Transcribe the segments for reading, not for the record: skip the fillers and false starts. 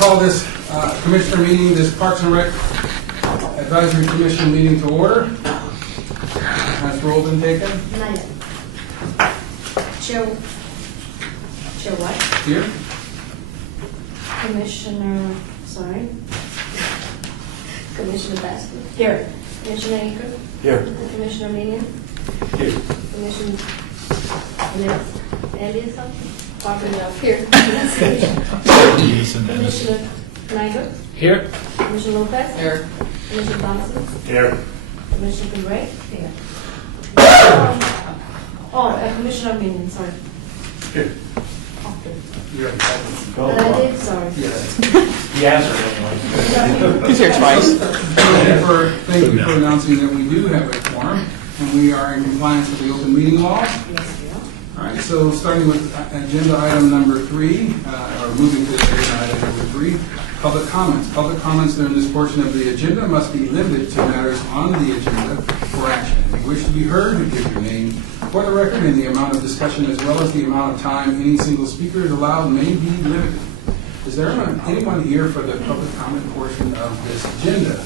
call this Commissioner meeting, this Parks and Rec Advisory Commission meeting to order. Has roll been taken? Not yet. Chair what? Here? Commissioner Baskin? Here. Commissioner Aker? Here. Commissioner Minion? Here. Commissioner Eliason? Here. Commissioner Snyder? Here. Commissioner Lopez? Here. Commissioner Thompson? Here. Commissioner Gray? Here. Commissioner Minion, sorry. Here. Okay. You already called them. But I did, sorry. Yeah. He answered anyway. He's here twice. Thank you for announcing that we do have a quorum, and we are in compliance with the open meeting law. Yes, we are. All right, so starting with agenda item number 3, or moving to agenda item number 3, public comments. Public comments during this portion of the agenda must be limited to matters on the agenda for action. If you wish to be heard, you give your name for the record, and the amount of discussion as well as the amount of time any single speaker is allowed may be limited. Is there anyone here for the public comment portion of this agenda?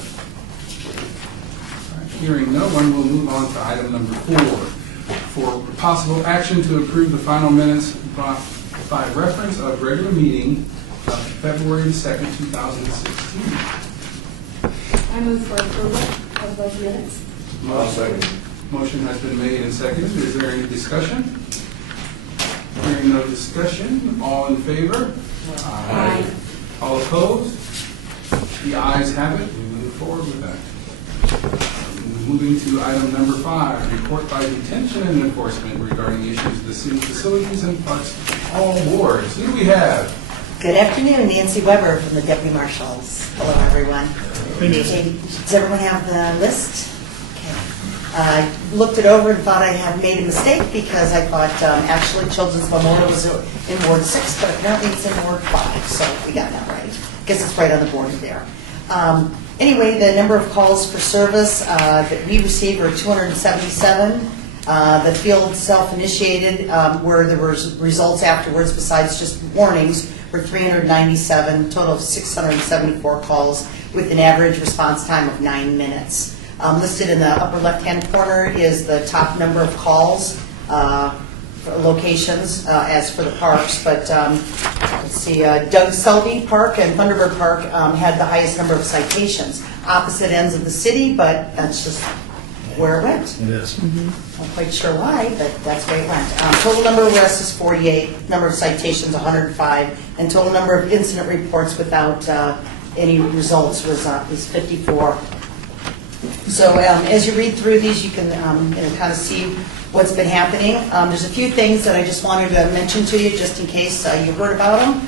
All right, hearing no one, we'll move on to item number 4. For possible action to approve the final minutes by reference of regular meeting of February 2nd, 2016. I move for approval of those minutes. I'll second. Motion has been made and seconded. Is there any discussion? Hearing no discussion, all in favor? Aye. All opposed? The ayes have it. We move forward with that. Moving to item number 5, report by detention and enforcement regarding issues of the city facilities and parks, all wards. Who do we have? Good afternoon, Nancy Weber from the Deputy Marshals. Hello, everyone. Okay, does everyone have the list? Okay. I looked it over and thought I had made a mistake because I thought actually Children's Memorial was in Ward 6, but apparently it's in Ward 5, so we got that right. Guess it's right on the border there. Anyway, the number of calls for service that we received were 277. The field self-initiated, where there was results afterwards besides just warnings, were 397, total of 674 calls with an average response time of 9 minutes. Listed in the upper left-hand corner is the top number of calls, locations as for the parks, but let's see, Doug Selby Park and Thunderbird Park had the highest number of citations. Opposite ends of the city, but that's just where it went. It is. Not quite sure why, but that's where it went. Total number of arrests is 48, number of citations 105, and total number of incident reports without any results was 54. So as you read through these, you can kind of see what's been happening. There's a few things that I just wanted to mention to you, just in case you heard about them.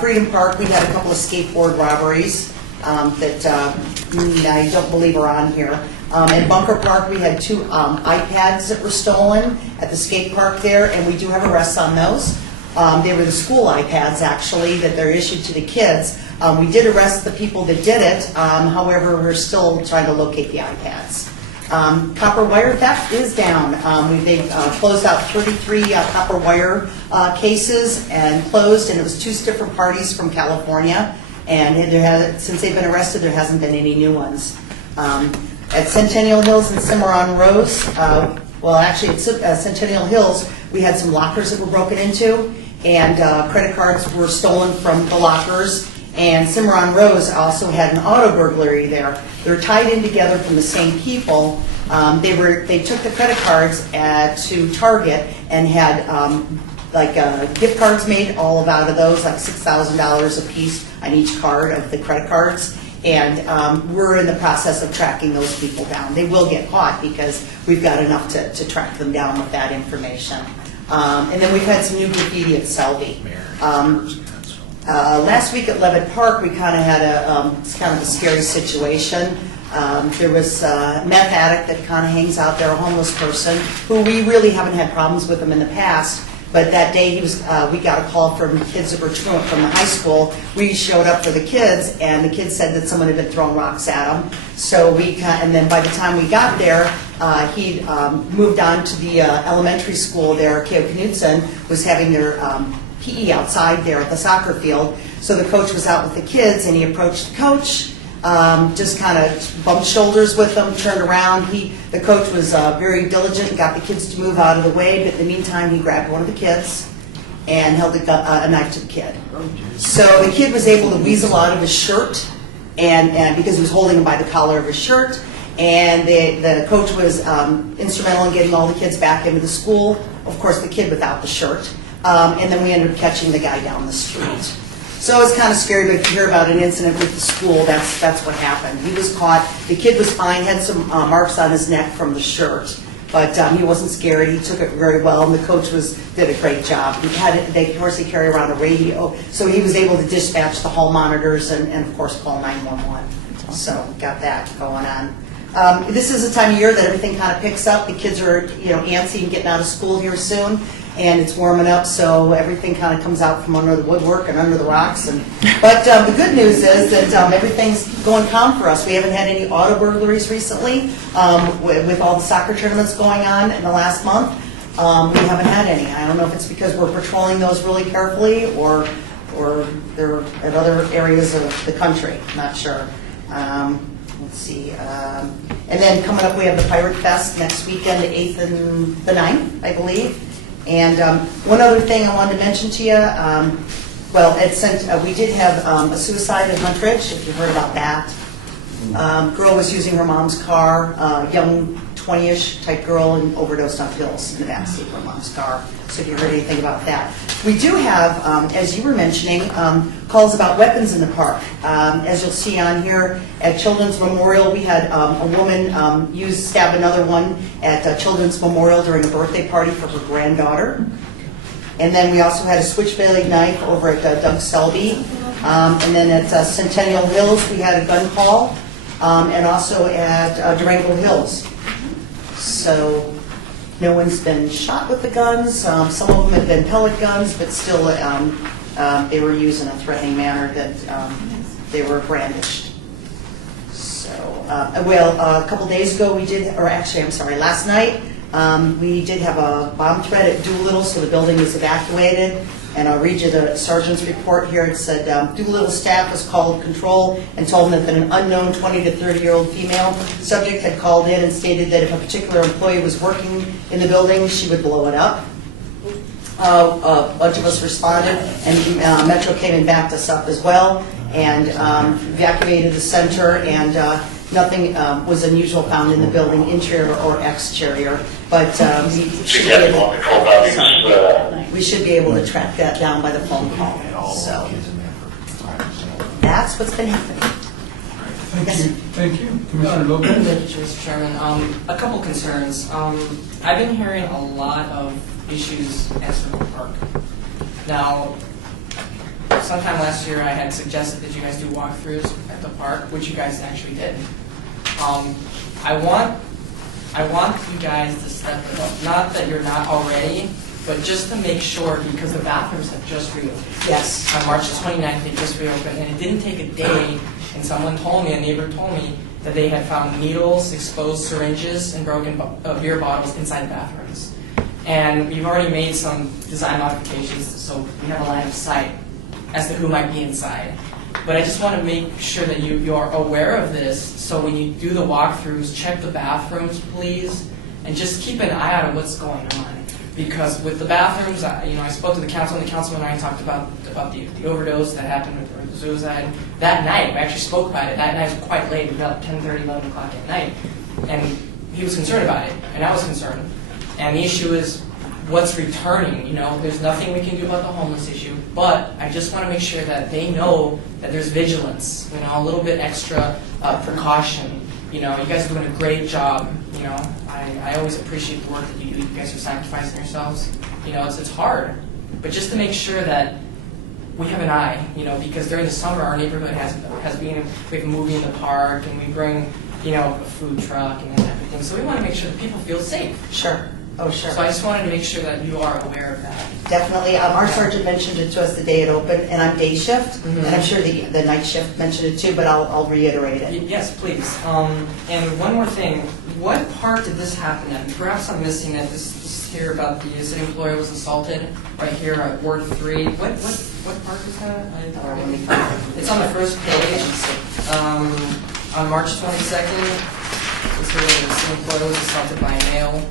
Freedom Park, we had a couple of skateboard robberies that I don't believe are on here. At Bunker Park, we had 2 iPads that were stolen at the skate park there, and we do have arrests on those. They were the school iPads, actually, that they're issued to the kids. We did arrest the people that did it, however, we're still trying to locate the iPads. Copper wire theft is down. They closed out 33 copper wire cases and closed, and it was 2 different parties from California. And since they've been arrested, there hasn't been any new ones. At Centennial Hills and Cimarron Rose, well, actually at Centennial Hills, we had some lockers that were broken into, and credit cards were stolen from the lockers. And Cimarron Rose also had an auto burglary there. They're tied in together from the same people. They took the credit cards to Target and had gift cards made all out of those, like $6,000 a piece on each card of the credit cards. And we're in the process of tracking those people down. They will get caught because we've got enough to track them down with that information. And then we've had some new graffiti at Selby. Last week at Levitt Park, we kind of had a scary situation. There was a meth addict that kind of hangs out there, a homeless person, who we really haven't had problems with him in the past. But that day we got a call from kids that were truant from the high school. We showed up for the kids, and the kids said that someone had been throwing rocks at him. So and then by the time we got there, he moved on to the elementary school there. K.O. Knudsen was having their PE outside there at the soccer field. So the coach was out with the kids, and he approached the coach, just kind of bumped shoulders with them, turned around. The coach was very diligent and got the kids to move out of the way, but in the meantime, he grabbed one of the kids and held a knife to the kid. So the kid was able to weasel out of his shirt, and because he was holding him by the collar of his shirt, and the coach was instrumental in getting all the kids back into the school, of course the kid without the shirt, and then we ended up catching the guy down the street. So it's kind of scary, but if you hear about an incident with the school, that's what happened. He was caught, the kid was fine, had some marks on his neck from the shirt, but he wasn't scared, he took it very well, and the coach did a great job. Of course, they carry around a radio, so he was able to dispatch the hall monitors and of course call 911. So got that going on. This is the time of year that everything kind of picks up. The kids are, antsy and getting out of school here soon, and it's warming up, so everything kind of comes out from under the woodwork and under the rocks. But the good news is that everything's going calm for us. We haven't had any auto burglaries recently. With all the soccer tournaments going on in the last month, we haven't had any. I don't know if it's because we're patrolling those really carefully or they're at other areas of the country. Not sure. Let's see. And then coming up, we have the Pirate Fest next weekend, the 8th and the 9th, I believe. And one other thing I wanted to mention to you, we did have a suicide in Huntridge, if you heard about that. Girl was using her mom's car, young 20-ish type girl, and overdosed on pills in the backseat of her mom's car. So if you heard anything about that. We do have, as you were mentioning, calls about weapons in the park. As you'll see on here, at Children's Memorial, we had a woman stab another one at Children's Memorial during a birthday party for her granddaughter. And then we also had a switchblade knife over at Doug Selby. And then at Centennial Hills, we had a gun call, and also at Durango Hills. So no one's been shot with the guns. Some of them have been pellet guns, but still they were used in a threatening manner that they were brandished. So, a couple days ago last night, we did have a bomb threat at Doolittle, so the building was evacuated. And I'll read you the sergeant's report here. It said, Doolittle staff was called control and told them that an unknown 20 to 30-year-old female subject had called in and stated that if a particular employee was working in the building, she would blow it up. A bunch of us responded, and Metro came and backed us up as well, and evacuated the center, and nothing was unusual found in the building, interior or exterior. But we should be able to track that down by the phone call. So that's what's been happening. Thank you. Commissioner Lopez? Thank you, Mr. Chairman. A couple concerns. I've been hearing a lot of issues at Circle Park. Now, sometime last year I had suggested that you guys do walkthroughs at the park, which you guys actually did. I want you guys to step it up. Not that you're not already, but just to make sure, because the bathrooms have just reopened. Yes. On March 29th, they just reopened, and it didn't take a day, and a neighbor told me, that they had found needles, exposed syringes, and broken beer bottles inside the bathrooms. And we've already made some design modifications, so we have a line of sight as to who might be inside. But I just want to make sure that you are aware of this, so when you do the walkthroughs, check the bathrooms, please, and just keep an eye out on what's going on. Because with the bathrooms, I spoke to the council, and the councilman and I talked about the overdose that happened with the suicide. That night, we actually spoke about it. That night was quite late, about 10:30, 11 o'clock at night. And he was concerned about it, and I was concerned. And the issue is what's returning. There's nothing we can do about the homeless issue, but I just want to make sure that they know that there's vigilance, a little bit extra precaution. You guys are doing a great job. I always appreciate the work that you do. You guys are sacrificing yourselves. It's hard, but just to make sure that we have an eye, because during the summer our neighborhood has been, we have a movie in the park, and we bring, a food truck and everything. So we want to make sure that people feel safe. Sure. Oh, sure. So I just wanted to make sure that you are aware of that. Definitely. Our sergeant mentioned it to us the day it opened, and I'm day shift, and I'm sure the night shift mentioned it too, but I'll reiterate it. Yes, please. And one more thing. What part did this happen in? Perhaps I'm missing it. This hear about the city employee was assaulted right here at Ward 3. What park is that? Let me find it. It's on the first page. On March 22nd, this was a city employee was assaulted by a male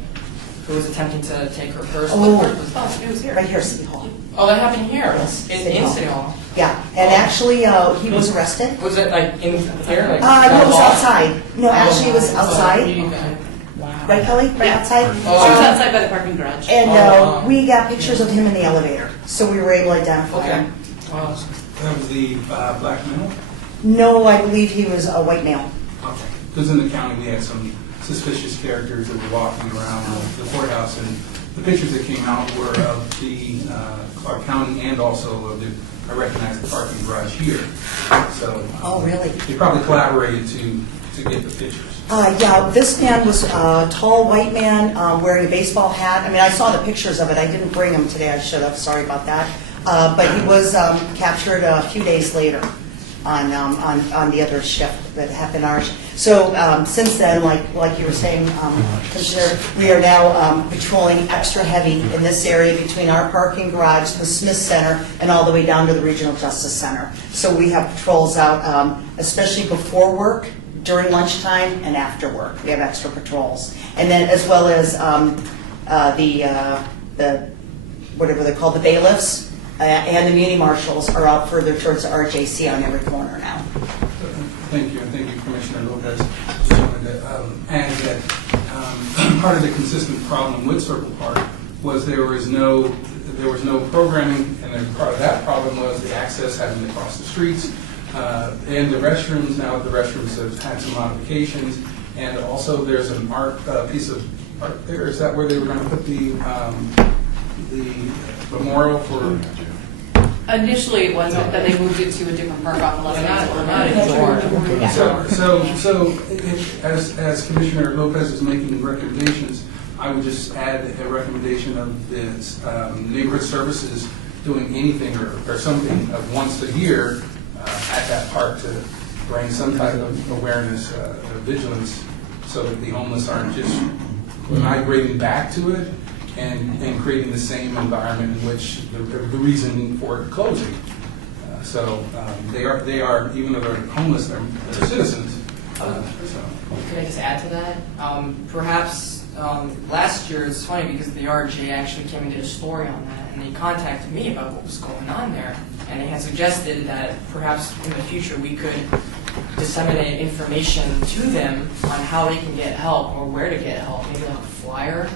who was attempting to take her purse. Oh. What park was that? It was here. Right here, City Hall. Oh, that happened here, Yes, in City Hall. City Hall. Yeah, and actually, he was arrested. Was it like in here? Like No, it was down outside. No, actually, it was outside. Wow. Right, Kelly? Right outside? Oh. She was outside by the parking garage. And Oh. we got pictures of him in the elevator, so we were able to identify Okay. him. Wow. That was the black male? No, I believe he was a white male. Okay. Because in the county, we had some suspicious characters that were walking around the courthouse, and the pictures that came out were of the Clark County and also of the, I recognize the parking garage here. So. Oh, really? They probably collaborated to get the pictures. Yeah, this man was a tall white man wearing a baseball hat. I mean, I saw the pictures of it. I didn't bring them today. I should have. Sorry about that. But he was captured a few days later on the other shift that happened ours. So since then, like you were saying, Commissioner, we are now patrolling extra heavy in this area between our parking garage, the Smith Center, and all the way down to the Regional Justice Center. So we have patrols out, especially before work, during lunchtime, and after work. We have extra patrols. And then as well as the whatever they're called, the bailiffs, and the muni marshals are out further towards the RJC on every corner now. Thank you, and thank you, Commissioner Lopez. Just wanted to add that part of the consistent problem with Circle Park was there was no programming, and then part of that problem was the access having to cross the streets, and the restrooms. Now the restrooms have had some modifications, and also there's an art piece of art there. Is that where they were going to put the memorial for? Initially it was, but then they moved it to a different park off We're 11th. not ignored. So as Commissioner Lopez is making recommendations, I would just add a recommendation of this neighborhood services doing anything or something of once a year at that park to bring some type of awareness, vigilance, so that the homeless aren't just migrating back to it and creating the same environment in which the reason for it closing. So they are, even though they're homeless, they're citizens. So. Could I just add to that? Perhaps last year, it's funny because the RJ actually came and did a story on that, and they contacted me about what was going on there, and they had suggested that perhaps in the future we could disseminate information to them on how they can get help or where to get help, maybe like a flyer.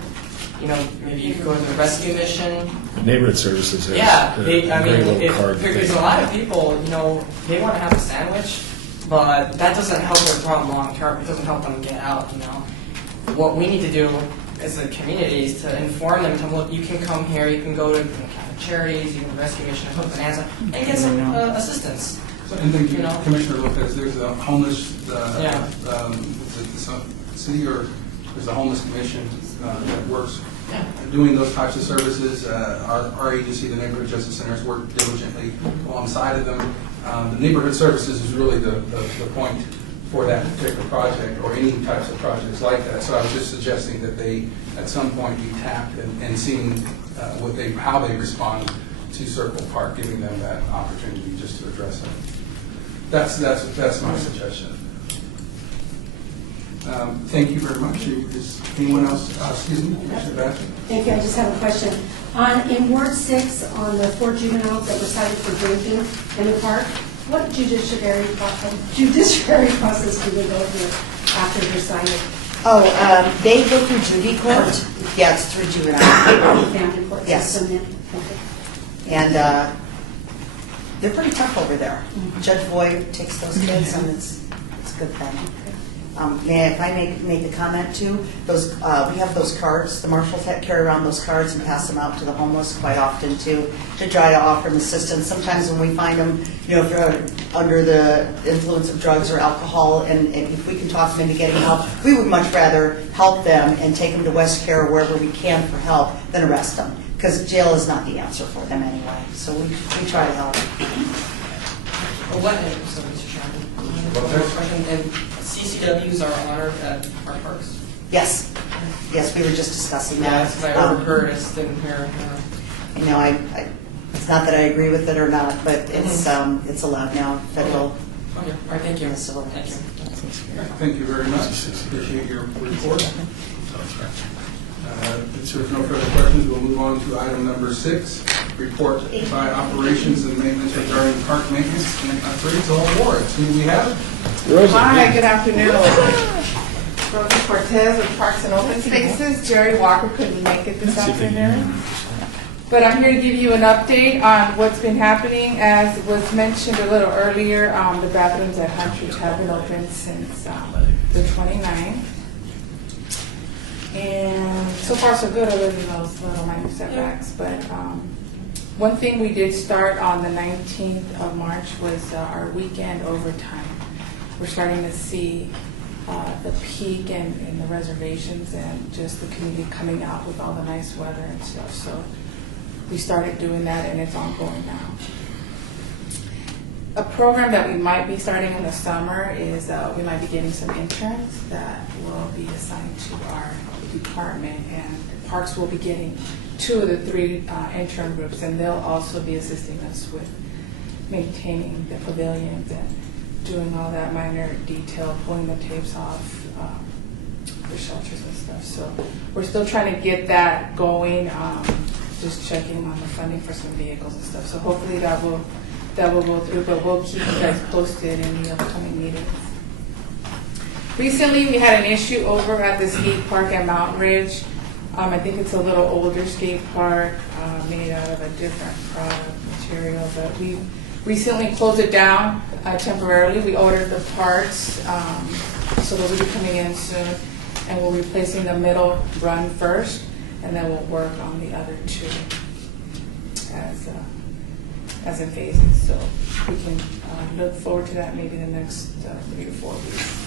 You know, maybe you could go to the rescue mission. Neighborhood services has Yeah, a I very mean, little card there's a thing. lot of people, you know, they want to have a sandwich, but that doesn't help their problem long term. It doesn't help them get out, you know. What we need to do as a community is to inform them, tell them, look, you can come here, you can go to Catholic Charities, you can Rescue Mission of Hope Bonanza, and get some assistance. And thank you, You know? Commissioner Lopez. There's a homeless, Yeah. is it the city or there's a homeless commission that works Yeah. doing those types of services. Our agency, the Neighborhood Justice Centers, work diligently alongside of them. The neighborhood services is really the point for that particular project or any types of projects like that. So I was just suggesting that they, at some point, be tapped and seeing how they respond to Circle Park, giving them that opportunity just to address it. That's my suggestion. Thank you very much. Is anyone else? Excuse me, Commissioner Batson? Thank you, I just have a question. In Ward 6, on the 4 juveniles that were cited for drinking in the park, what judiciary process do they go through after they're cited? Oh, they go through juvie court. Yeah, it's through juvenile. Family court Yes. system then? Okay. And they're pretty tough over there. Judge Boyd takes those kids, and it's a good thing. If I make a comment too, those we have those cards. The marshals carry around those cards and pass them out to the homeless quite often too, to try to offer them assistance. Sometimes when we find them, you know, if they're under the influence of drugs or alcohol, and if we can talk them into getting help, we would much rather help them and take them to West Care or wherever we can for help than arrest them, because jail is not the answer for them anyway. So we try to help. Well, what, so Mr. Chairman, one more question, and CCWs are honored at our parks? Yes. Yes, we were just discussing that. Yeah, that's what I overheard, I just didn't hear. You know, it's not that I agree with it or not, but it's allowed now, federal Okay, all right, thank you. and civil Thank rights. you. Thank you very much. Appreciate your report. If there's no further questions, we'll move on to item number 6, report by operations and maintenance regarding park maintenance and upgrades or awards. Who do we have? Hi, good afternoon. Rosa Cortez with Parks and Open Spaces. Jerry Walker couldn't make it this afternoon. But I'm here to give you an update on what's been happening. As was mentioned a little earlier, the bathrooms at Huntridge have been open since the 29th. And so far so good, other than those little minor setbacks. But one thing we did start on the 19th of March was our weekend overtime. We're starting to see the peak in the reservations and just the community coming out with all the nice weather and stuff. So we started doing that, and it's ongoing now. A program that we might be starting in the summer is we might be getting some interns that will be assigned to our department, and Parks will be getting 2 of the 3 intern groups, and they'll also be assisting us with maintaining the pavilions and doing all that minor detail, pulling the tapes off the shelters and stuff. So we're still trying to get that going, just checking on the funding for some vehicles and stuff. So hopefully that will go through, but we'll keep you guys posted in the upcoming meetings. Recently, we had an issue over at the skate park at Mountain Ridge. I think it's a little older skate park, made out of a different product material, but we recently closed it down temporarily. We ordered the parts, so those will be coming in soon, and we're replacing the middle run first, and then we'll work on the other 2 as in phases. So we can look forward to that maybe the next 3 to 4 weeks.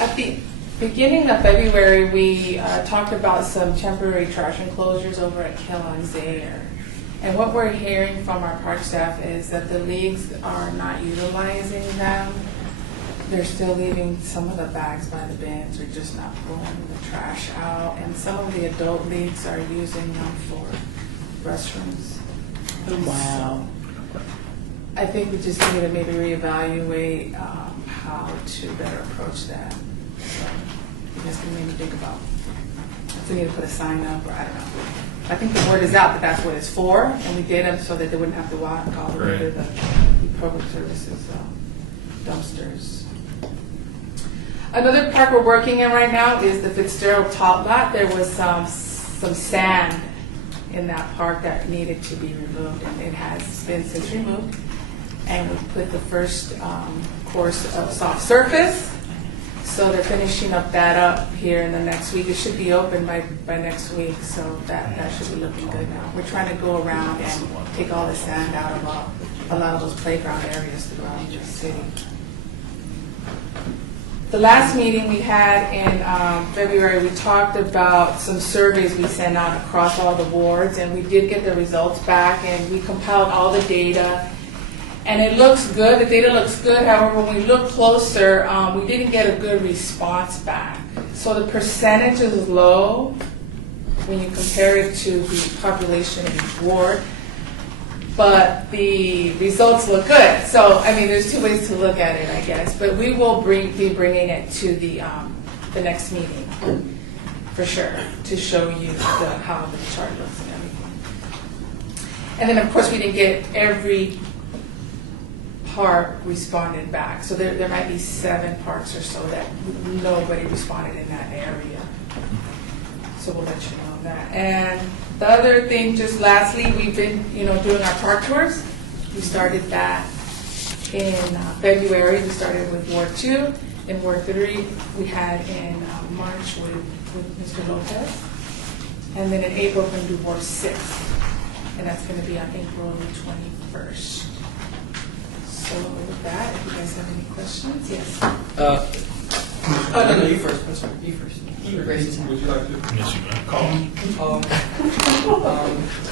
At the beginning of February, we talked about some temporary trash enclosures over at Kellogg Zaire. And what we're hearing from our park staff is that the leagues are not utilizing them. They're still leaving some of the bags by the bins or just not pulling the trash out. And some of the adult leagues are using them for restrooms. Wow. I think we just need to maybe reevaluate how to better approach that. So you guys can maybe think about if we need to put a sign up, or I don't know. I think the word is out that that's what it's for, and we did them so that they wouldn't have to walk all the way to the public services dumpsters. Another park we're working in right now is the Fitzgerald Top Lot. There was some sand in that park that needed to be removed, and it has been since removed. And we put the first course of soft surface. So they're finishing up that up here in the next week. It should be open by next week, so that should be looking good now. We're trying to go around and take all the sand out of a lot of those playground areas throughout the city. The last meeting we had in February, we talked about some surveys we sent out across all the wards, and we did get the results back, and we compiled all the data. And it looks good, the data looks good, however, when we look closer, we didn't get a good response back. So the percentage is low when you compare it to the population in each ward, but the results look good. So, I mean, there's 2 ways to look at it, I guess, but we will be bringing it to the next meeting, for sure, to show you how the chart looks and everything. And then, of course, we didn't get every park responded back. So there might be 7 parks or so that nobody responded in that area. So we'll let you know that. And the other thing, just lastly, we've been doing our park tours. We started that in February. We started with Ward 2. In Ward 3, we had in March with Mr. Lopez. And then in April, we're going to do Ward 6. And that's going to be on April 21st. So with that, if you guys have any questions, yes. No, you first. I'm sorry, you first. You raised your Would you like to? Yes, you may. Call.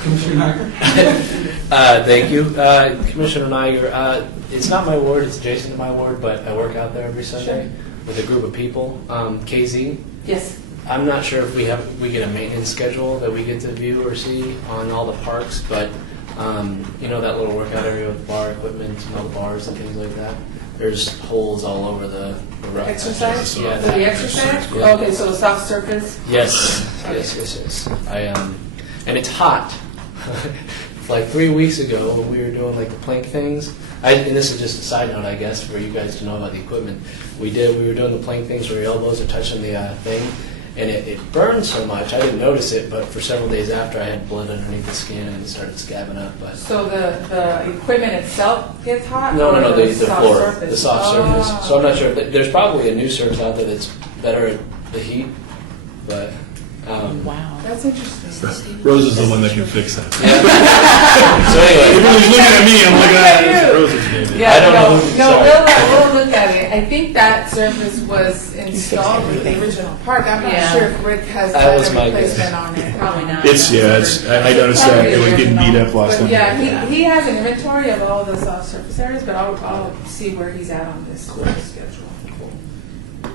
Commissioner Niger? Thank you. Commissioner Niger, it's not my ward, it's adjacent to my ward, but I work out there every Sunday. with a group of people. KZ, Yes. I'm not sure if we get a maintenance schedule that we get to view or see on all the parks, but you know that little workout area with bar equipment and all the bars and things like that? There's holes all over the rock. Exercise? Yeah. For the exercise? Yeah. Okay, so the soft surface? Yes. And it's hot. Like 3 weeks ago, when we were doing like the plank things, and this is just a side note, I guess, for you guys to know about the equipment. We were doing the plank things where your elbows are touching the thing, and it burned so much, I didn't notice it, but for several days after, I had blood underneath the skin and it started scabbing up. But So the equipment itself gets hot? no, or the soft floor, surface? the soft Oh. surface. So I'm not sure. There's probably a new surface out there that's better at the heat, but. That's interesting. Rose is the one that can fix that. So anyway. Everybody's looking at me, I'm like, it's Rose's baby. Yeah, I don't know who- no, sorry. we'll look at it. I think that surface was installed with the original park. I'm not Yeah. sure if Rick has That done was a my replacement guess. on it. Probably not. I noticed that it was getting beat up last But time. yeah, he has an inventory of all the soft surface areas, but I'll see where he's at on this schedule.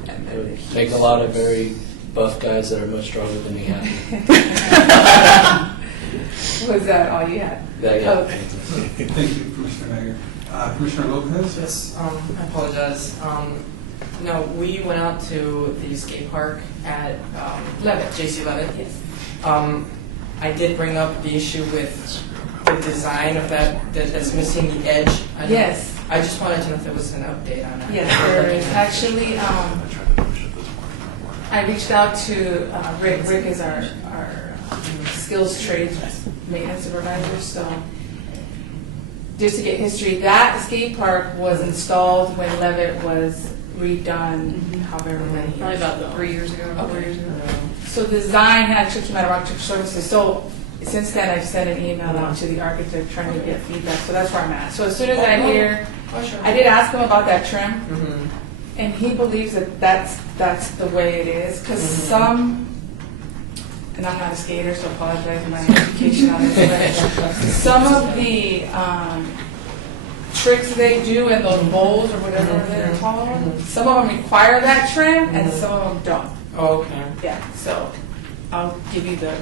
And It would then make a lot of very buff guys that are much stronger than me happy. Was that all you had? Yeah. Okay. Thank you, Commissioner Hager. Commissioner Lopez? Yes, I apologize. No, we went out to the skate park at Levitt. JC Levitt. Yes. I did bring up the issue with the design of that's missing the edge. I don't- Yes. I just wanted to know if there was an update on that. Yes, there is actually, I reached out to Rick. Rick is our skills trades maintenance supervisor, so just to get history, that skate park was installed when Levitt was redone, however many years Probably about ago. 3 years ago, 4 years ago. So design actually came out of Architecture Services. So since then, I've sent an email out to the architect trying to get feedback. So that's where I'm at. So as soon as I hear, Oh, sure. I did ask him about that trim. Mhm. And he believes that that's the way it is, because some, and I'm not a skater, so apologize for my education on this, but some of the tricks they do in those bowls or whatever they're called, some of them require that trim and some of them don't. Oh, okay. Yeah, so I'll give you the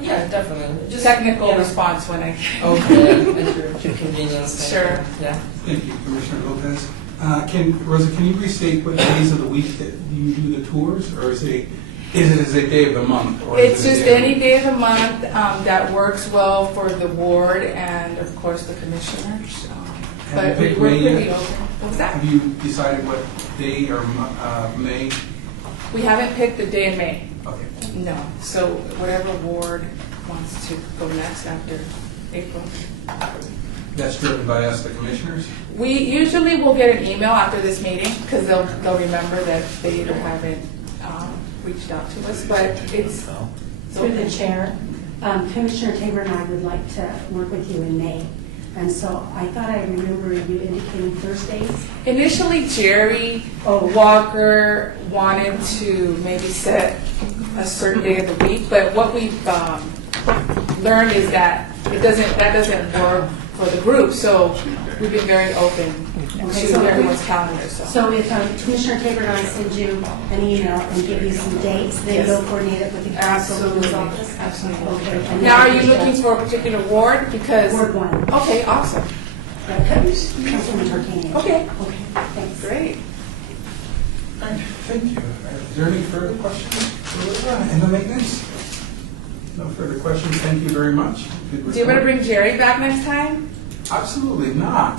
Yeah, definitely. Just technical yeah. response when I. Okay, at your convenience. thank Sure. you. Yeah. Thank you, Commissioner Lopez. Rosa, can you restate what days of the week that you do the tours, or is it a day of the month? Or is It's it a just day of the any week? day of the month that works well for the board and, of course, the commissioners. Have you But picked we're May pretty yet? open. What's that? Have you decided what day or May? We haven't picked the day in May, Okay. no. So whatever ward wants to go next after April. That's driven by us, the commissioners? We usually will get an email after this meeting because they'll remember that they either haven't reached out to us, but it's. Through the chair, Commissioner Tabor and I would like to work with you in May. And so I thought I remember you indicating Thursdays. Initially, Jerry Walker wanted to maybe set a certain day of the week, but what we've learned is that that doesn't work for the group. So we've been very open Okay, to so- everyone's calendar. So if Commissioner Tabor and I send you an email and give you some dates, then Yes. you'll coordinate it with the council's Absolutely, office? absolutely. Okay. and Now, are then- you looking for a particular ward? Because Ward 1. okay, awesome, Councilman Tarkanian. okay, Okay, thanks. great. All right, thank you. Is there any further questions for Rosa and the maintenance? No further questions, thank you very much. Good Do you want to report. bring Jerry back next time? Absolutely not.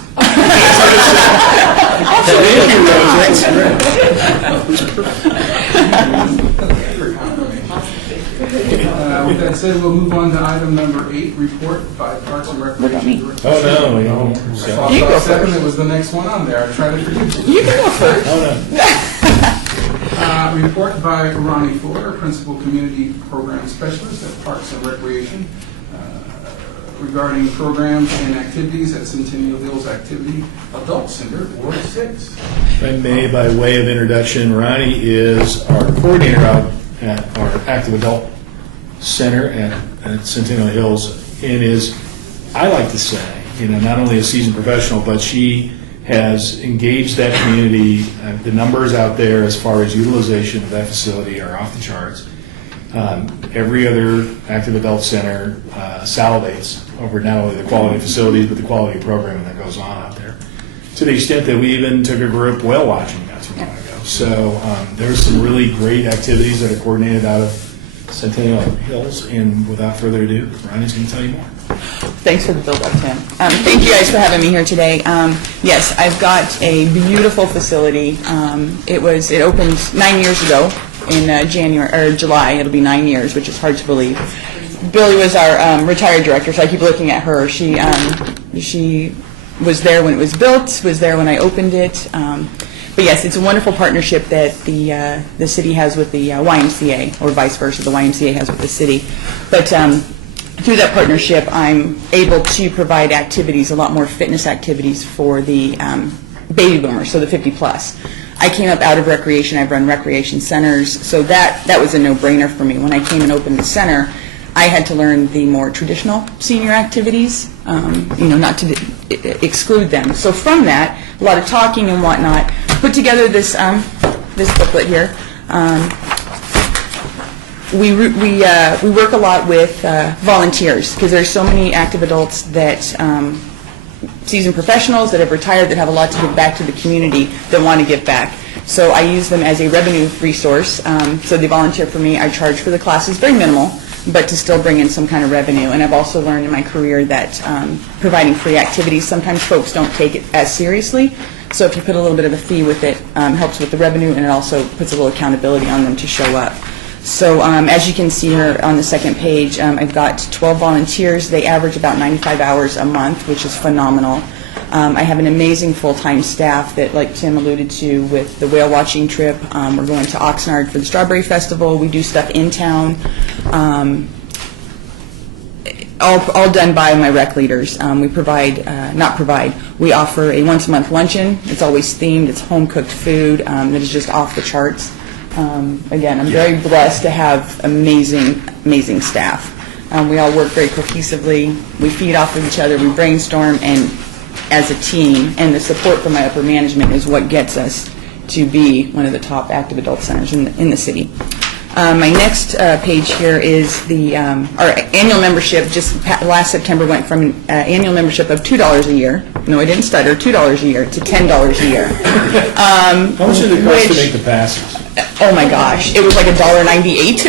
With that said, we'll move on to item number 8, report by Parks and Recreation Director. Oh, no, you don't. I thought 7, it was the next one on there. I tried to forget. You can go first. Report by Ronnie Fuller, Principal Community Program Specialist at Parks and Recreation, regarding programs and activities at Centennial Hills Activity Adult Center, Ward 6. If I may, by way of introduction, Ronnie is our coordinator out at our Active Adult Center at Centennial Hills, and is, I like to say, not only a seasoned professional, but she has engaged that community. The numbers out there as far as utilization of that facility are off the charts. Every other active adult center salivates over not only the quality of facilities, but the quality of programming that goes on out there. To the extent that we even took a group whale watching not too long ago. So there's some really great activities that are coordinated out of Centennial Hills, and without further ado, Ronnie's going to tell you more. Thanks for the build-up, Tim. Thank you guys for having me here today. Yes, I've got a beautiful facility. It opened 9 years ago in July. It'll be 9 years, which is hard to believe. Billy was our retired director, so I keep looking at her. She was there when it was built, was there when I opened it. But yes, it's a wonderful partnership that the city has with the YMCA, or vice versa, the YMCA has with the city. But through that partnership, I'm able to provide activities, a lot more fitness activities for the baby boomers, so the 50 plus. I came up out of recreation. I've run recreation centers, so that was a no-brainer for me. When I came and opened the center, I had to learn the more traditional senior activities, not to exclude them. So from that, a lot of talking and whatnot, put together this booklet here. We work a lot with volunteers, because there's so many active adults that seasoned professionals that have retired that have a lot to give back to the community that want to give back. So I use them as a revenue resource. So they volunteer for me. I charge for the classes, very minimal, but to still bring in some kind of revenue. And I've also learned in my career that providing free activities, sometimes folks don't take it as seriously. So if you put a little bit of a fee with it, helps with the revenue, and it also puts a little accountability on them to show up. So as you can see here on the second page, I've got 12 volunteers. They average about 95 hours a month, which is phenomenal. I have an amazing full-time staff that, like Tim alluded to, with the whale watching trip. We're going to Oxnard for the Strawberry Festival. We do stuff in town. All done by my rec leaders. We offer a once-a-month luncheon. It's always themed. It's home-cooked food that is just off the charts. Again, I'm very blessed to have amazing staff. We all work very cohesively. We feed off of each other. We brainstorm, and as a team, and the support from my upper management is what gets us to be one of the top active adult centers in the city. My next page here is our annual membership. Just last September went from an annual membership of $2 a year. No, I didn't stutter. $2 a year to $10 a year. How much did it cost to make the passes? Oh my gosh, it was like $1.98.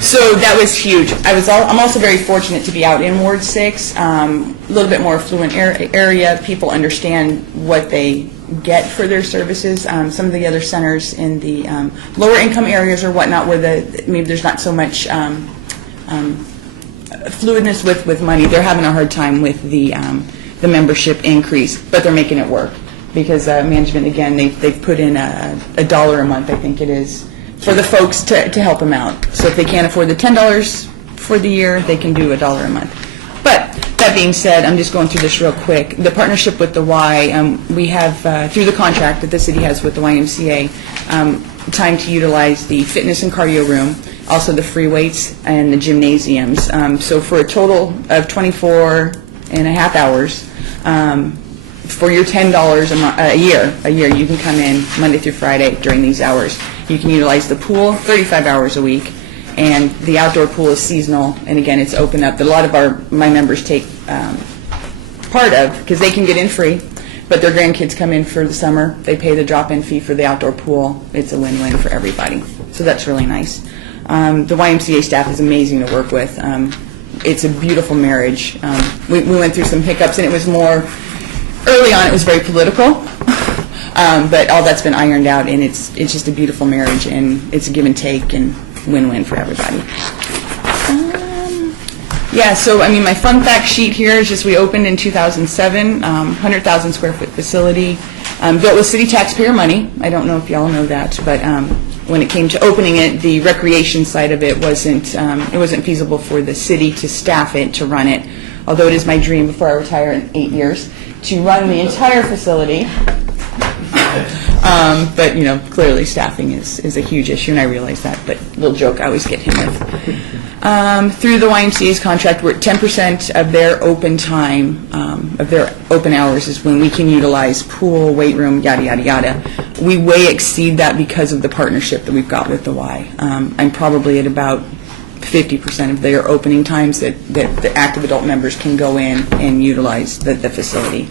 So that was huge. I'm also very fortunate to be out in Ward 6, a little bit more affluent area. People understand what they get for their services. Some of the other centers in the lower income areas or whatnot, where maybe there's not so much fluidness with money, they're having a hard time with the membership increase, but they're making it work. Because management, again, they've put in $1 a month, I think it is, for the folks to help them out. So if they can't afford the $10 for the year, they can do $1 a month. But that being said, I'm just going through this real quick. The partnership with the Y, we have, through the contract that the city has with the YMCA, time to utilize the fitness and cardio room, also the free weights and the gymnasiums. So for a total of 24 and a half hours, for your $10 a year, you can come in Monday through Friday during these hours. You can utilize the pool 35 hours a week, and the outdoor pool is seasonal, and again, it's open up that a lot of my members take part of, because they can get in free, but their grandkids come in for the summer. They pay the drop-in fee for the outdoor pool. It's a win-win for everybody, so that's really nice. The YMCA staff is amazing to work with. It's a beautiful marriage. We went through some hiccups, and it was more... Early on, it was very political, but all that's been ironed out, and it's just a beautiful marriage, and it's a give and take and win-win for everybody. So I mean, my fun fact sheet here is just we opened in 2007, 100,000 square foot facility, built with city taxpayer money. I don't know if y'all know that, but when it came to opening it, the recreation side of it wasn't feasible for the city to staff it, to run it. Although it is my dream before I retire in 8 years to run the entire facility. But, clearly staffing is a huge issue, and I realize that, but little joke I always get him with. Through the YMCA's contract, we're at 10% of their open time, of their open hours is when we can utilize pool, weight room, yada, yada, yada. We way exceed that because of the partnership that we've got with the Y. I'm probably at about 50% of their opening times that the active adult members can go in and utilize the facility.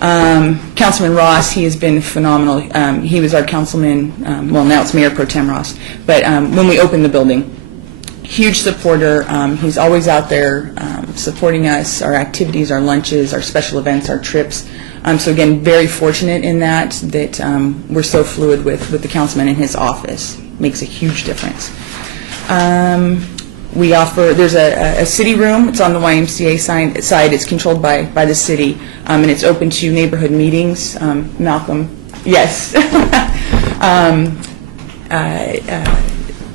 Councilman Ross, he has been phenomenal. He was our councilman, well, now it's Mayor Pro Tem Ross, but when we opened the building, huge supporter. He's always out there supporting us, our activities, our lunches, our special events, our trips. So again, very fortunate in that we're so fluid with the councilman in his office. Makes a huge difference. We offer, there's a city room, it's on the YMCA side, it's controlled by the city, and it's open to neighborhood meetings. Malcolm, yes.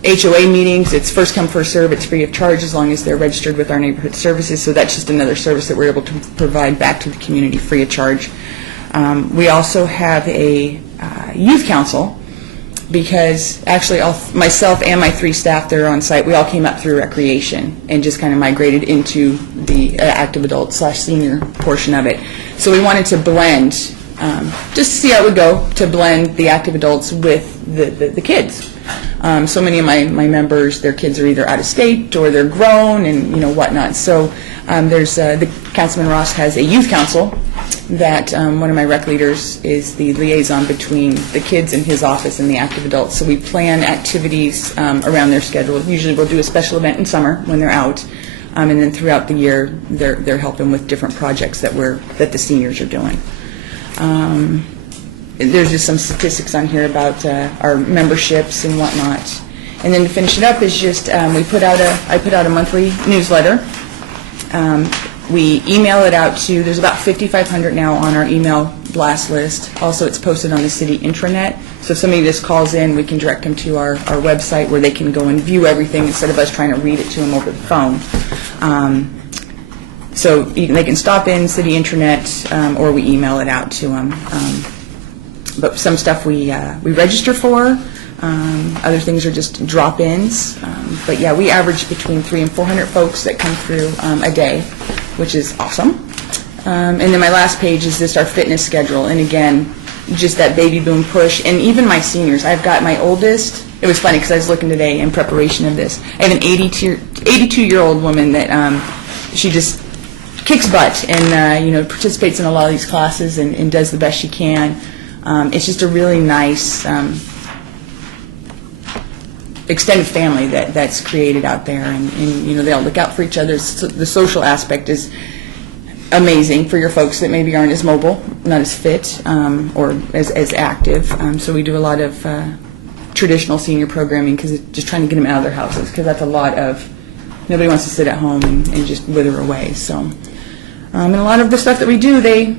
HOA meetings, it's first come, first serve, it's free of charge as long as they're registered with our neighborhood services, so that's just another service that we're able to provide back to the community free of charge. We also have a youth council, because actually myself and my 3 staff that are on site, we all came up through recreation and just kind of migrated into the active adult / senior portion of it. So we wanted to blend, just to see how it would go, to blend the active adults with the kids. So many of my members, their kids are either out of state or they're grown and whatnot. So there's the Councilman Ross has a youth council that one of my rec leaders is the liaison between the kids in his office and the active adults. So we plan activities around their schedule. Usually we'll do a special event in summer when they're out, and then throughout the year they're helping with different projects that the seniors are doing. There's just some statistics on here about our memberships and whatnot. And then to finish it up is just I put out a monthly newsletter. We email it out to, there's about 5,500 now on our email blast list. Also, it's posted on the city intranet. So if somebody just calls in, we can direct them to our website where they can go and view everything instead of us trying to read it to them over the phone. So they can stop in city intranet or we email it out to them. But some stuff we register for. Other things are just drop-ins. But yeah, we average between 300 and 400 folks that come through a day, which is awesome. And then my last page is just our fitness schedule. And again, just that baby boom push. And even my seniors. I've got my oldest. It was funny because I was looking today in preparation of this. I have an 82-year-old woman that she just kicks butt and participates in a lot of these classes and does the best she can. It's just a really nice extended family that's created out there, and they all look out for each other. So the social aspect is amazing for your folks that maybe aren't as mobile, not as fit, or as active. So we do a lot of traditional senior programming because it's just trying to get them out of their houses, because that's a lot of, nobody wants to sit at home and just wither away. So and a lot of the stuff that we do, they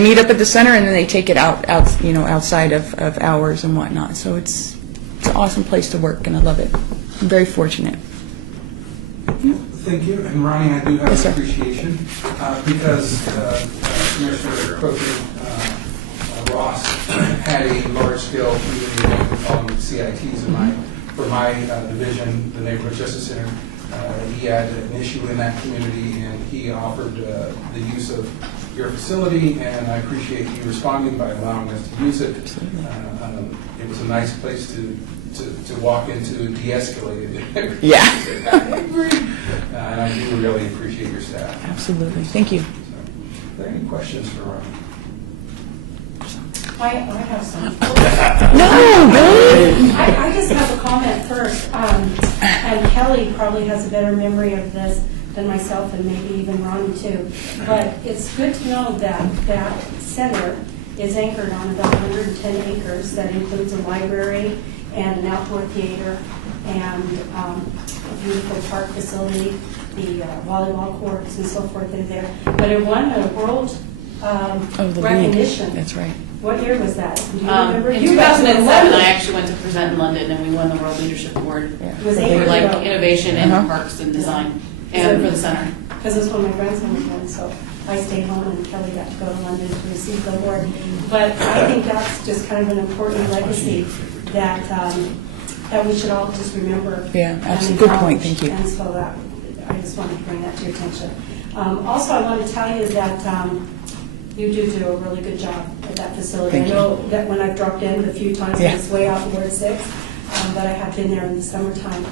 meet up at the center and then they take it outside of hours and whatnot. So it's an awesome place to work, and I love it. I'm very fortunate. Thank you. And Ronnie, I do have Yes, sir. an appreciation because Commissioner Pro Tem Ross had a large-scale community event, we call them CITs for my division, the Neighborhood Justice Center. He had an issue in that community, and he offered the use of your facility, and I appreciate you responding by allowing us to use it. It was a nice place to walk into and de-escalate it. Yeah. I agree. And I do really appreciate your staff. Absolutely. Thank you. So, are there any questions for Ronnie? I have some. No, really? I just have a comment first. And Kelly probably has a better memory of this than myself and maybe even Ronnie too. But it's good to know that that center is anchored on about 110 acres. That includes a library and an outdoor theater and a beautiful park facility, the volleyball courts and so forth in there. But it won a world The recognition. league. That's right. What year was that? Do you remember? In You guys were 2007, I London. actually went to present in London, and we won the World Leadership Award Yeah. It was for 8 years like ago. innovation in Uh-huh. parks and design, and for the center. Because it's when my grandson was born, so I stayed home and Kelly got to go to London to receive the award. But I think that's just kind of an important legacy that that we should all just remember. Yeah, and absolutely. Good point. acknowledge. Thank you. And so that, I just wanted to bring that to your attention. Also, I want to tell you that you do a really good job at that facility. Thank I you. know that when I've dropped in a few times, Yeah. it's way out in Ward 6, but I have been there in the summertime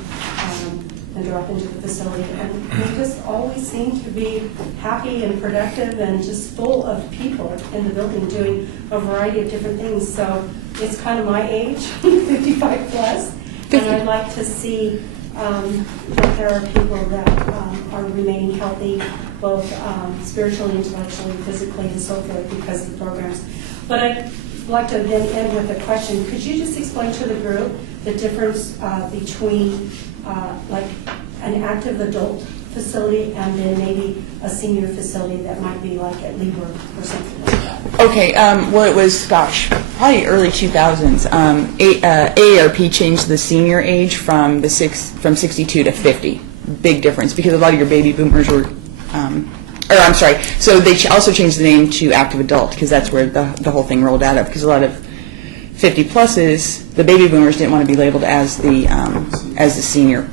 and drop into the facility. And they just always seem to be happy and productive and just full of people in the building doing a variety of different things. So it's kind of my age, 55 plus, and I'd like to see that there are people that are remaining healthy, both spiritually, intellectually, physically, and so forth because of the programs. But I'd like to then end with a question. Could you just explain to the group the difference between like an active adult facility and then maybe a senior facility that might be like at Lieber or something like that? Okay, well, it was, gosh, probably early 2000s. AARP changed the senior age from 62 to 50. Big difference, because a lot of your baby boomers were, so they also changed the name to active adult, because that's where the whole thing rolled out of, because a lot of 50-pluses, the baby boomers didn't want to be labeled as the senior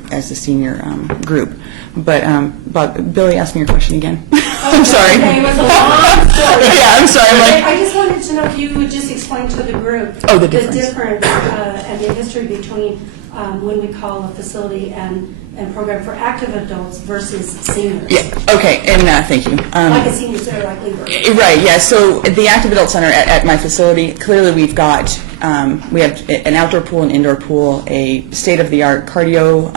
group. But Billy asked me your question again. I'm sorry. Okay, it was a long story. Yeah, I'm sorry. I'm like, I just wanted to know if you would just explain to the group Oh, the difference and the history between when we call a facility and program for active adults versus seniors. yeah, okay, and thank you. Like a senior center like Lieber. Right, yeah, so the Active Adult Center at my facility, clearly we've got, we have an outdoor pool, an indoor pool, a state-of-the-art cardio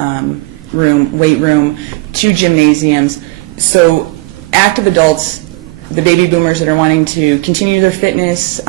room, weight room, 2 gymnasiums. So active adults, the baby boomers that are wanting to continue their fitness,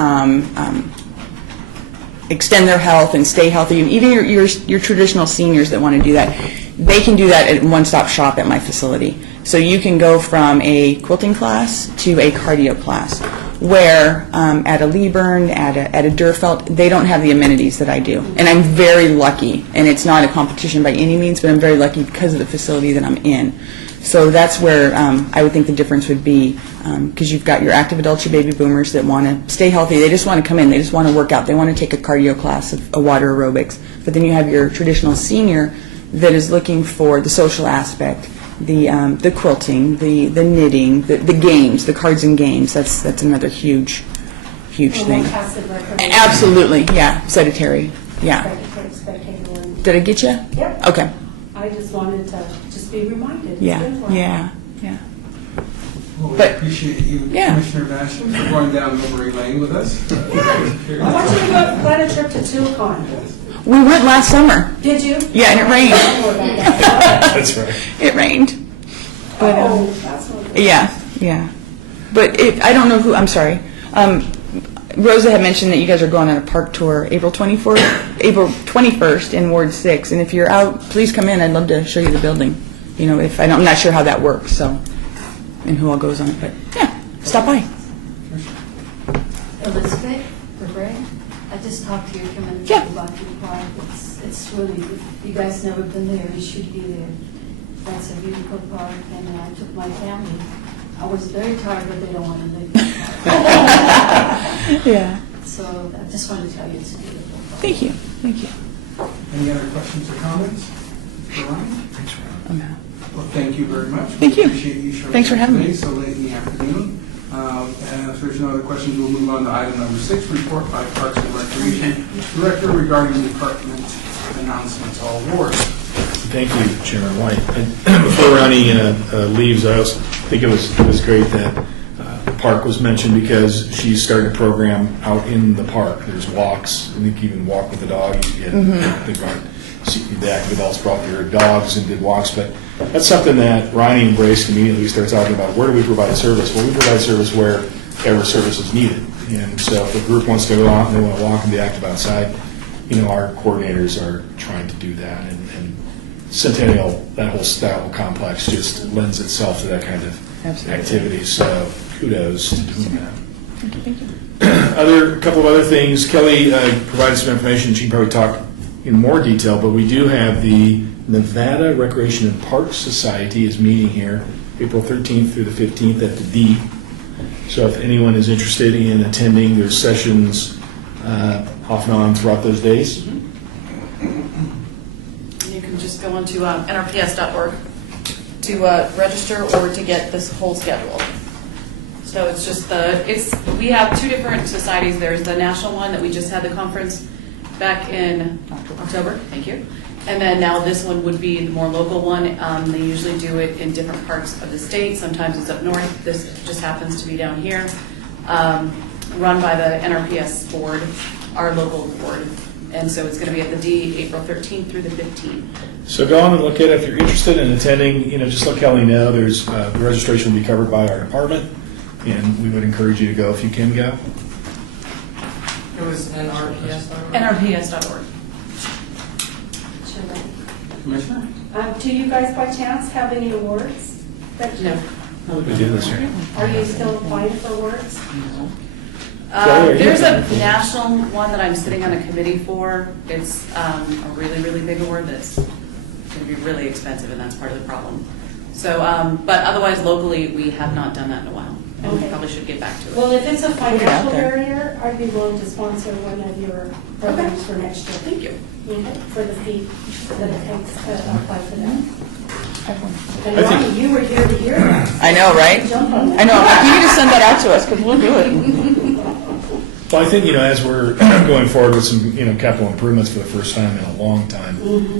extend their health and stay healthy, even your traditional seniors that want to do that, they can do that at one-stop shop at my facility. So you can go from a quilting class to a cardio class, where at a Lieburn, at a Durfelt, they don't have the amenities that I do. And I'm very lucky, and it's not a competition by any means, but I'm very lucky because of the facility that I'm in. So that's where I would think the difference would be, because you've got your active adults, your baby boomers that want to stay healthy. They just want to come in. They just want to work out. They want to take a cardio class, a water aerobics. But then you have your traditional senior that is looking for the social aspect, the quilting, the knitting, the games, the cards and games. That's another huge thing. Passive recreation. Absolutely, yeah. Sedentary, yeah. Spectator and- Did I get you? Yep. Okay. I just wanted to just be reminded. It's Yeah, been a while. yeah. Well, we But- appreciate you, Yeah. Commissioner Basham, for going down memory lane with us. I want you to go plan a trip to Tucson. We went last summer. Did you? Yeah, and it rained. I don't know about that. That's right. It rained. But, Oh, that's what. yeah. But I don't know who, I'm sorry. Rosa had mentioned that you guys are going on a park tour April 21st in Ward 6. And if you're out, please come in. I'd love to show you the building. You know, I'm not sure how that works, so, and who all goes on it. But, yeah, stop by. Elizabeth, Ray, I just talked to you a few minutes Yeah. ago about your park. It's really, if you guys never been there, you should be there. That's a beautiful park, and I took my family. I was very tired, but they don't want to leave. Yeah. So I just wanted to tell you it's a beautiful park. Thank you. Any other questions or comments for Ryan? Okay. Well, thank you very much. Thank you. Appreciate you showing Thanks for up having me. today so late in the afternoon. And if there's no other questions, we'll move on to item number 6, report by Parks and Recreation Director regarding department announcements, all wards. Thank you, Chairman White. And before Ronnie leaves, I also think it was great that the park was mentioned, because she's starting a program out in the park. There's walks. I think you can walk with the dog. The active adults brought their dogs and did walks, but that's something that Ronnie embraced immediately. We started talking about, where do we provide service? Well, we provide service wherever service is needed. And so if a group wants to go out and they want to walk and be active outside, our coordinators are trying to do that. And Centennial, that whole complex just lends itself to that kind of Absolutely. activity. So kudos to doing that. A couple of other things. Kelly provided some information. She can probably talk in more detail, but we do have the Nevada Recreation and Parks Society is meeting here April 13th through the 15th at the D. So if anyone is interested in attending, there's sessions off and on throughout those days. on to nrps.org to register or to get this whole schedule. So it's just we have two different societies. There's the national one that we just had the conference back in October. Thank you. And then now this one would be the more local one. They usually do it in different parts of the state. Sometimes it's up north. This just happens to be down here. Run by the NRPS board, our local board. And so it's going to be at the D, April 13th through the 15th. So go on and look at it. If you're interested in attending, just let Kelly know. There's the registration will be covered by our department, and we would encourage you to go if you can go. It was NRPS. NRPS.org. Commissioner? Do you guys by chance have any awards? No. We do this year. Are you still applying for awards? There's a national one that I'm sitting on a committee for. It's a really, really big award that's going to be really expensive, and that's part of the problem. So, but otherwise, locally, we have not done that in a while, and we Okay. probably should get back to it. Well, if it's a financial there. barrier, I'd be willing to sponsor one of your programs for next year. Thank you. Okay, for the fee that it takes to apply for that. And I think- Ronnie, you were here to hear that. I know, right? Jump on that. I know, I'm like, you need to send that out to us, because we'll do it. Well, I think, as we're going forward with some, capital improvements for the first time in a long time,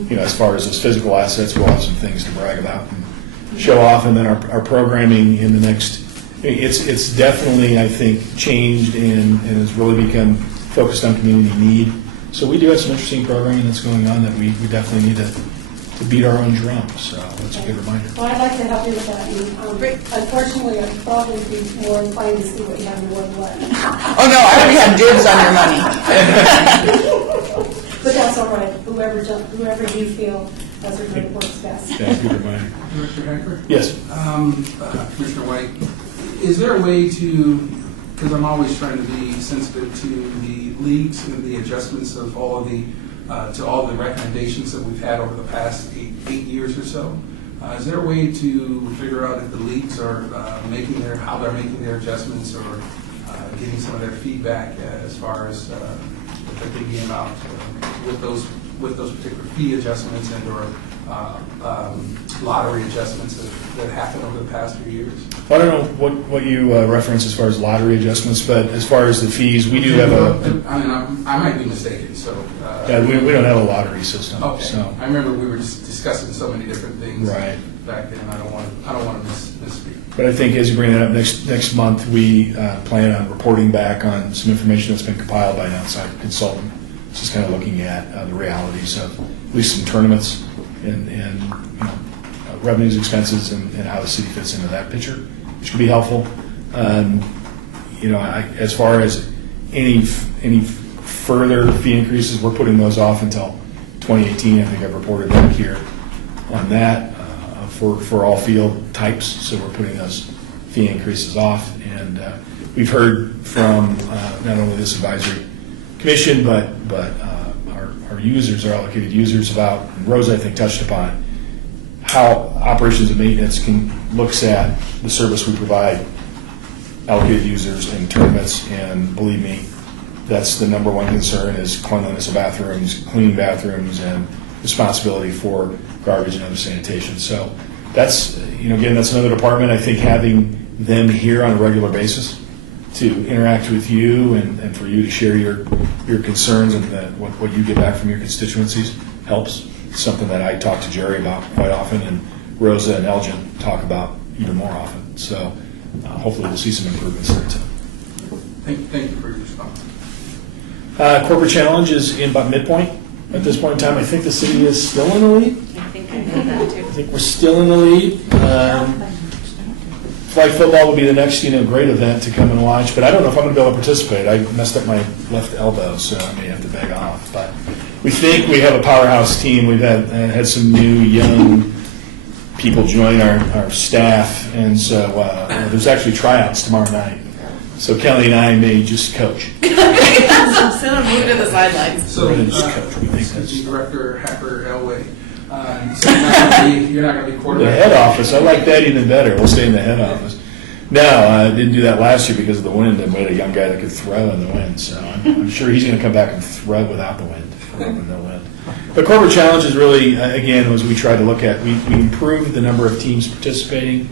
as far as those physical assets, we'll have some things to brag about and show off. And then our programming in the next, it's definitely, I think, changed and has really become focused on community need. So we do have some interesting programming that's going on that we definitely need to beat our own drum. So that's a good reminder. Well, I'd like to help you with that. And, unfortunately, I'd probably be more inclined to see what you have in Ward 1. Oh, no, I already have dibs on your money. But that's all right. Whoever you feel does it really works best. Yeah, good reminder. Director Hacker? Yes. Commissioner White, is there a way to, because I'm always trying to be sensitive to the leagues and the adjustments of all of the, to all the recommendations that we've had over the past eight years or so. Is there a way to figure out if the leagues are how they're making their adjustments or getting some of their feedback as far as what they're thinking about with those particular fee adjustments and or lottery adjustments that happened over the past few years? I don't know what you reference as far as lottery adjustments, but as far as the fees, we do have I might be mistaken, so. Yeah, we don't have a lottery system. Okay. So. I remember we were just discussing so many different things Right. back then. I don't want to misspeak. But I think as you bring that up next month, we plan on reporting back on some information that's been compiled by an outside consultant, just kind of looking at the realities of at least some tournaments and revenues, expenses, and how the city fits into that picture, which could be helpful. As far as any further fee increases, we're putting those off until 2018. I think I've reported back here on that for all field types. So we're putting those fee increases off, and we've heard from not only this advisory commission, but our users, our allocated users, about, and Rose I think touched upon how operations and maintenance looks at the service we provide allocated users in tournaments, and believe me, that's the number one concern is cleanliness of bathrooms, cleaning bathrooms, and responsibility for garbage and other sanitation. So that's, again, that's another department. I think having them here on a regular basis to interact with you and for you to share your concerns and what you get back from your constituencies helps. It's something that I talk to Jerry about quite often, and Rosa and Elgin talk about even more often. So hopefully we'll see some improvements there too. Thank you for your response. Corporate challenge is in about midpoint. At this point in time, I think the city is still in the lead. I think I know that too. I think we're still in the lead. Flag football will be the next, great event to come and watch, but I don't know if I'm going to be able to participate. I messed up my left elbow, so I may have to beg off. But we think we have a powerhouse team. We've had some new young people join our staff, and so there's actually tryouts tomorrow night. So Kelly and I may just coach. Instead of moving to the sidelines. So, We're gonna just coach. We think since that's- Director Hacker Elway, so you're not going to be The quarterback. head office, I like that even better. We'll stay in the head office. No, I didn't do that last year because of the wind, and we had a young guy that could throw in the wind. So I'm sure he's going to come back and throw without the wind. no wind. The corporate challenge is really, again, as we tried to look at, we improved the number of teams participating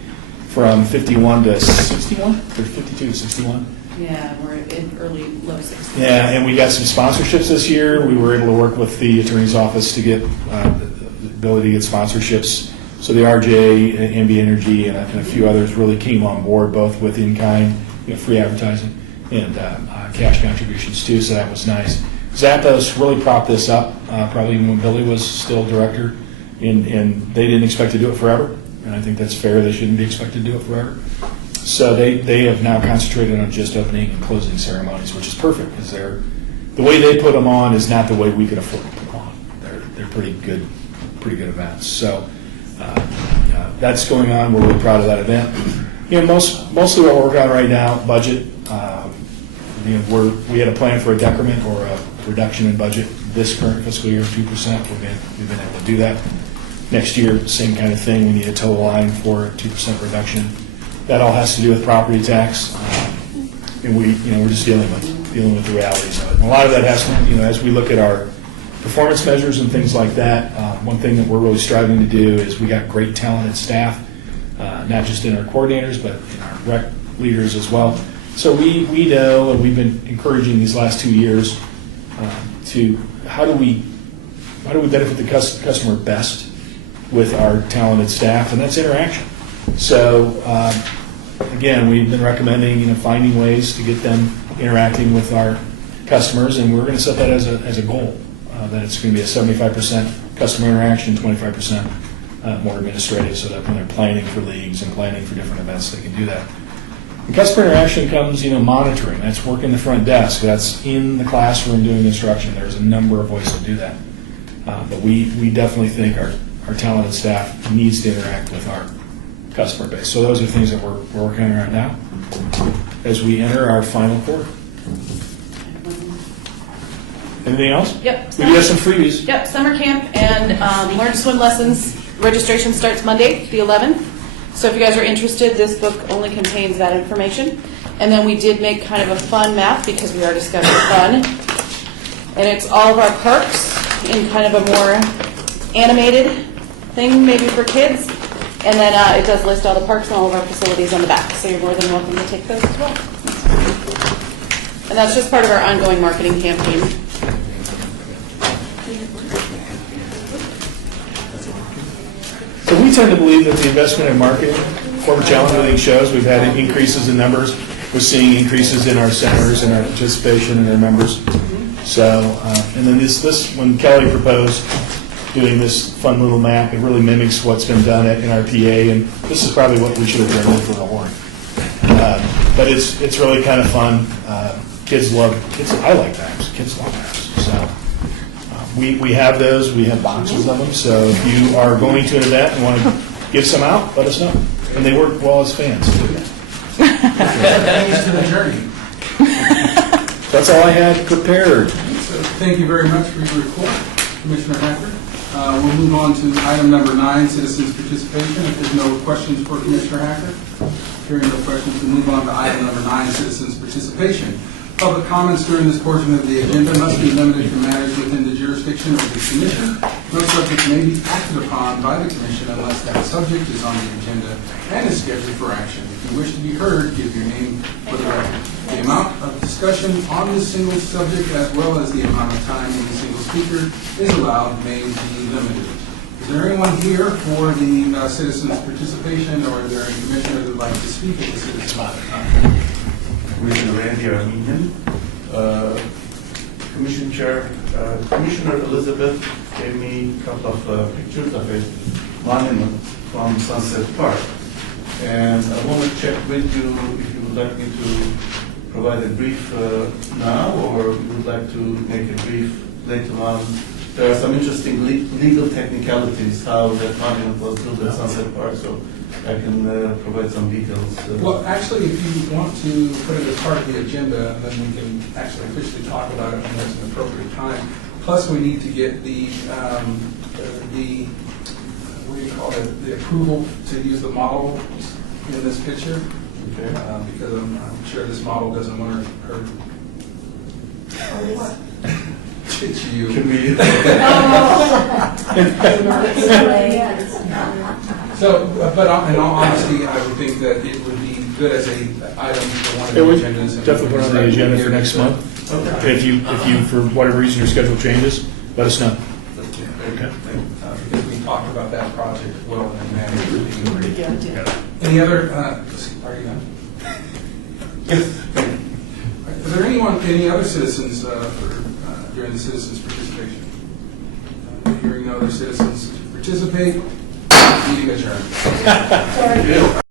from 51 to 61, or 52 to 61. Yeah, we're in early, low 60s. Yeah, and we got some sponsorships this year. We were able to work with the attorney's office to get the ability to get sponsorships. So the RJ, MB Energy, and a few others really came on board, both with in-kind, free advertising, and cash contributions too. So that was nice. Zappos really propped this up, probably when Billy was still director, and they didn't expect to do it forever. And I think that's fair. They shouldn't be expected to do it forever. So they have now concentrated on just opening and closing ceremonies, which is perfect because the way they put them on is not the way we could afford to put them on. They're pretty good events. So that's going on. We're really proud of that event. Mostly what we're working on right now, budget. We had a plan for a decrement or a reduction in budget this current fiscal year of 2%. We've been able to do that. Next year, same kind of thing. We need a total line for a 2% reduction. That all has to do with property tax, and we're just dealing with the realities of it. And a lot of that has to, as we look at our performance measures and things like that. One thing that we're really striving to do is we got great talented staff, not just in our coordinators, but in our rec leaders as well. So we know, and we've been encouraging these last 2 years to how do we benefit the customer best with our talented staff, and that's interaction. So again, we've been recommending finding ways to get them interacting with our customers, and we're going to set that as a goal, that it's going to be a 75% customer interaction, 25% more administrative, so that when they're planning for leagues and planning for different events, they can do that. And customer interaction comes, monitoring. That's working the front desk. That's in the classroom doing instruction. There's a number of ways to do that. But we definitely think our talented staff needs to interact with our customer base. So those are things that we're working on right now as we enter our final quarter. Anything else? Yep. We do have some freebies. Yep, summer camp and Learn to Swim lessons. Registration starts Monday, the 11th. So if you guys are interested, this book only contains that information. And then we did make kind of a fun map because we are discovering fun. And it's all of our parks in kind of a more animated thing, maybe for kids. And then it does list all the parks and all of our facilities on the back. So you're more than welcome to take those as well. And that's just part of our ongoing marketing campaign. So we tend to believe that the investment in marketing, corporate challenge, I think shows we've had increases in numbers. We're seeing increases in our centers and our participation and our members. So, and then this when Kelly proposed doing this fun little map, it really mimics what's been done in our PA, and this is probably what we should have done for the horn. But it's really kind of fun. Kids love. I like maps. Kids love maps. So. We have those. We have boxes of them. So if you are going to an event and want to give some out, let us know. And they work well as fans. Thanks to the journey. That's all I had prepared. So thank you very much for your report, Commissioner Hacker. We'll move on to item number 9, citizens participation. If there's no questions for Commissioner Hacker, hearing no questions, we'll move on to item number 9, citizens participation. Public comments during this portion of the agenda must be limited to matters within the jurisdiction of the Commission. No subject may be acted upon by the Commission unless that subject is on the agenda and is scheduled for action. If you wish to be heard, give your name for the record. The amount of discussion on this single subject as well as the amount of time any single speaker is allowed may be limited. Is there anyone here for the citizens participation, or is there any commissioner that would like to speak at the citizens participation? Commissioner Randy Armenian, Commission Chair, Commissioner Elizabeth gave me a couple of pictures of a monument from Sunset Park. And I want to check with you if you would like me to provide a brief now, or you would like to make a brief later on. There are some interesting legal technicalities how that monument was built at Sunset Park, so I can provide some details. Well, actually, if you want to put it as part of the agenda, then we can actually officially talk about it when there's an appropriate time. Plus, we need to get the what do you call it, the approval to use the model in this picture. Okay. Because I'm sure this model doesn't want her pitch you. Can we? So, but in all honesty, I would think that it would be good as a item for one of the It would agendas. and definitely put on the agenda for next month. Okay. If you, for whatever reason, your schedule changes, let us know. Okay. Because we talked about that project well in advance. Any other, are you done? Yes. Is there any other citizens during the citizens' participation? Hearing no other citizens to participate, meeting adjourned.